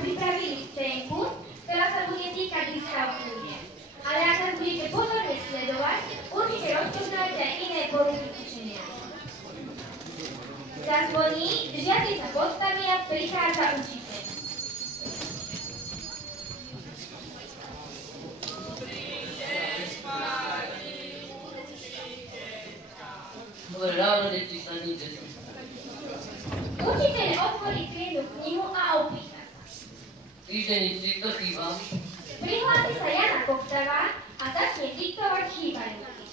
pripravili scénku, ktorá sa bude týkať dyskalkúlie. Ale ak nás budete pozorne sledovať, určite rozpoznáte aj iné poruchy učenia. Zazvoní, žiaci sa postavia, prichádza učiteľ. Dobre ráno, deti, sadnite sa. Učiteľ otvorí triednu knihu a opýta sa. Týždenníci, kto chýba? Prihlási sa Jana Koptavá a začne diktovať chýbajúci.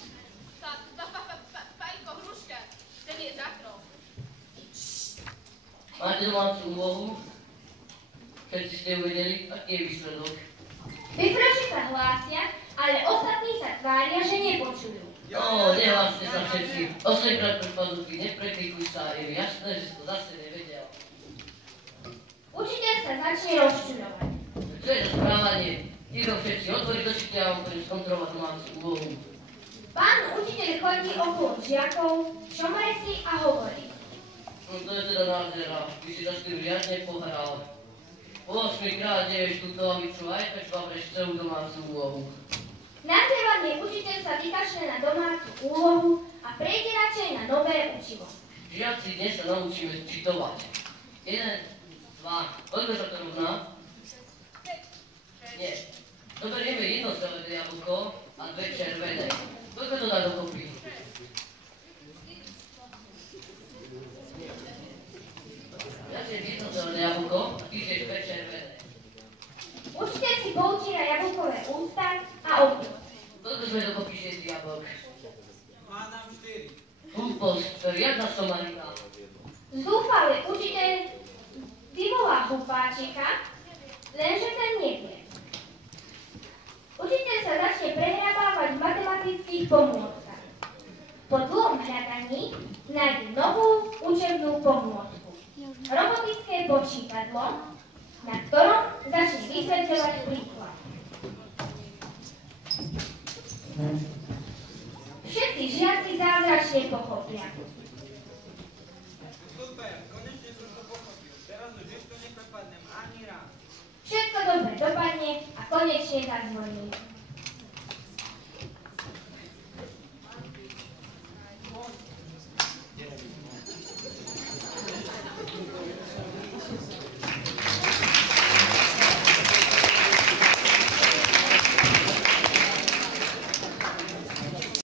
Pajko Hruška, ten je za krov. Máte domácu úlohu? Všetci ste uvedeli, aký je výsledok? Vyproši sa hlásia, ale ostatní sa tvária, že nepočujú. Nehláste sa všetci. 8-krát prepadnutí, nepreklikuj sa, je jasné, že si to zase nevedel. Učiteľ sa začne rozčuľovať. Čo je to správanie? Ticho všetci, otvoriť očite a vám budem skontrolovať domácu úlohu. Pán učiteľ chodí okolo žiakov, šomre si a hovorí. No to je teda nádhera, ty si zase riadne pohral. Po 8-krát nevieš túto lavicu, aj tak švabreš celú domácu úlohu. Nádevanie učiteľ sa vykašle na domácu úlohu a prejde radšej na nové učivo. Žiaci, dnes sa naučíme čitovať. 1, 2, koľko sa to rovná? Nie. Zoberieme jedno zelené jablko a 2 červené. Koľko to dá dokopy? Ja si jedno zelené jablko a ty si 2 červené. Učiteľ si poučíra jablkové ústa a opäť. Koľko sme dokopy 6 jablok? Hádam 4. Hlúposť, to je riadna somarina. Zúfalý učiteľ vyvolá hlupáčika, lenže ten nevie. Učiteľ sa začne prehrabávať v matematických pomôckach. Po dlhom hľadaní nájde novú učebnú pomôcku. Robotické počítadlo, na ktorom začne vysvetľovať príklad. Všetci žiaci zázračne pochopia. Super, konečne som to pochopil. Teraz už ešte neprepadnem ani raz. Všetko dobre dopadne a konečne zazvoní.